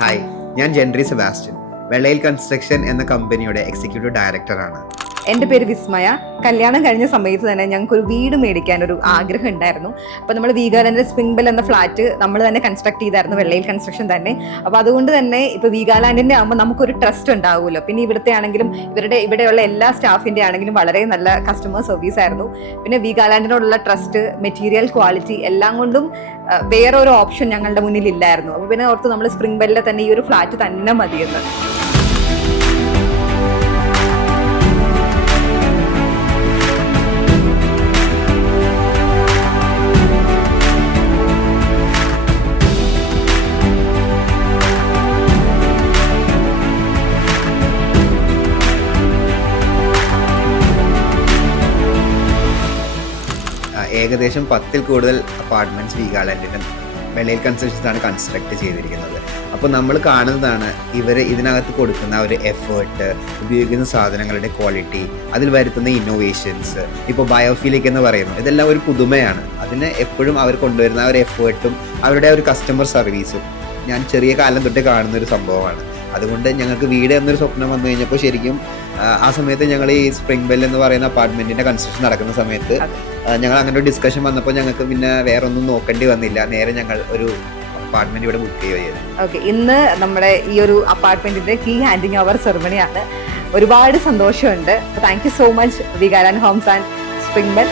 Hi, ഞാൻ ജെൻറി Sebastian. വെള്ളയിൽ construction എന്ന കമ്പനിയുടെ എക്സിക്യൂട്ടീവ് ഡയറക്ടറാണ്. എൻ്റെ പേര് വിസ്മയ. കല്യാണം കഴിഞ്ഞ സമയത്ത് തന്നെ ഞങ്ങൾക്കൊരു വീട് മേടിക്കാൻ ഒരു ആഗ്രഹം ഉണ്ടായിരുന്നു. അപ്പോൾ നമ്മൾ വീഗാലാൻഡിലെ സ്പ്രിംഗ് ബെൽ എന്ന ഫ്ലാറ്റ് നമ്മൾ തന്നെ കൺസ്ട്രക്ട് ചെയ്തായിരുന്നു, വെള്ളയിൽ കൺസ്ട്രക്ഷൻ തന്നെ. അപ്പോൾ അതുകൊണ്ട് തന്നെ ഇപ്പോൾ വീഗാലാൻഡിൻ്റെ ആകുമ്പോൾ നമുക്കൊരു ട്രസ്റ്റ് ഉണ്ടാവുമല്ലോ. പിന്നെ ഇവിടുത്തെ ആണെങ്കിലും ഇവിടെയുള്ള എല്ലാ സ്റ്റാഫിൻ്റെ ആണെങ്കിലും വളരെ നല്ല കസ്റ്റമർ സർവീസ് ആയിരുന്നു. പിന്നെ വീഗാലാൻഡിനോടുള്ള ട്രസ്റ്റ്, മെറ്റീരിയൽ ക്വാളിറ്റി എല്ലാം കൊണ്ടും വേറൊരു ഓപ്ഷൻ ഞങ്ങളുടെ മുന്നിൽ ഇല്ലായിരുന്നു. അപ്പോൾ പിന്നെ ഓർത്ത് നമ്മൾ സ്പ്രിംഗ് ബെല്ലിലെ തന്നെ ഈ ഒരു ഫ്ലാറ്റ് തന്നെ മതിയെന്ന്. ഏകദേശം 10ൽ കൂടുതൽ അപ്പാർട്ട്മെന്റ്സ് വീഗാലാൻഡിലും വെള്ളയിൽ കൺസ്ട്രക്ഷൻസാണ് കൺസ്ട്രക്ട് ചെയ്തിരിക്കുന്നത്. അപ്പോൾ നമ്മൾ കാണുന്നതാണ് ഇവർ ഇതിനകത്ത് കൊടുക്കുന്ന ഒരു എഫേർട്ട്, ഉപയോഗിക്കുന്ന സാധനങ്ങളുടെ ക്വാളിറ്റി, അതിൽ വരുത്തുന്ന ഇന്നോവേഷൻസ്. ഇപ്പോൾ ബയോഫിലിക് എന്ന് പറയുന്നു, ഇതെല്ലാം ഒരു പുതുമയാണ്. അതിന് എപ്പോഴും അവർ കൊണ്ടുവരുന്ന ഒരു എഫേർട്ടും അവരുടെ ഒരു കസ്റ്റമർ സർവീസും ഞാൻ ചെറിയ കാലം തൊട്ട് കാണുന്ന ഒരു സംഭവമാണ്. അതുകൊണ്ട് ഞങ്ങൾക്ക് വീട് എന്നൊരു സ്വപ്നം വന്നു കഴിഞ്ഞപ്പോൾ ശരിക്കും ആ സമയത്ത് ഞങ്ങൾ ഈ സ്പ്രിംഗ് ബെൽ എന്ന് പറയുന്ന അപ്പാർട്ട്മെന്റിന്റെ കൺസ്ട്രക്ഷൻ നടക്കുന്ന സമയത്ത് ഞങ്ങൾ അങ്ങനെ ഒരു ഡിസ്കഷൻ വന്നപ്പോൾ ഞങ്ങൾക്ക് പിന്നെ വേറെ ഒന്നും നോക്കേണ്ടി വന്നില്ല. നേരെ ഞങ്ങൾ ഒരു അപ്പാർട്ട്മെന്റ് ഇവിടെ ബുക്ക് ചെയ്യുകയാണ്. ഓക്കെ, ഇന്ന് നമ്മുടെ ഈ ഒരു അപ്പാർട്ട്മെന്റിന്റെ കീ ഹാൻഡിങ് ഓവർ സെറമണിയാണ്. ഒരുപാട് സന്തോഷമുണ്ട്. Thank you so much Veegaland Holmes and spring bell.